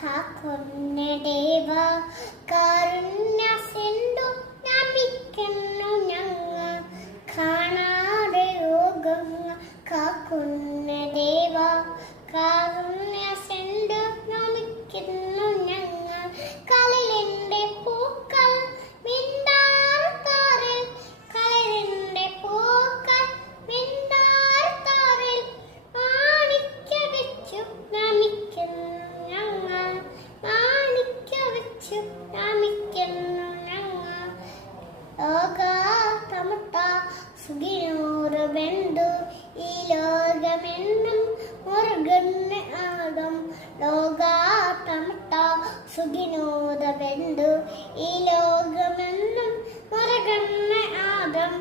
കാക്കുന്ന ദേവ കാരുണ്യ സിന്ധു നമിക്കുന്നു ഞങ്ങൾ കാണാതെ യോഗങ്ങൾ കാക്കുന്ന ദേവ കാരുണ്യ സിന്ധു നമിക്കുന്നു ഞങ്ങൾ കളിലിന്റെ പൂക്കൾ മിണ്ടാർത്താറിൽ കളിലിന്റെ പൂക്കൾ മിണ്ടാർത്താറിൽ മാണിക്യ വെച്ചു നമിക്കുന്നു ഞങ്ങൾ മാണിക്യ വെച്ചു നമിക്കുന്നു ഞങ്ങൾ ലോകത്തമത്ത സുഖിനൂറ് ബന്ധു ഈ ലോകമെന്നും മുരുകന് ആദം ലോകത്തമത്ത സുഖിനൂത ബന്ധു ഈ ലോകമെന്നും മുരുകന് ആദം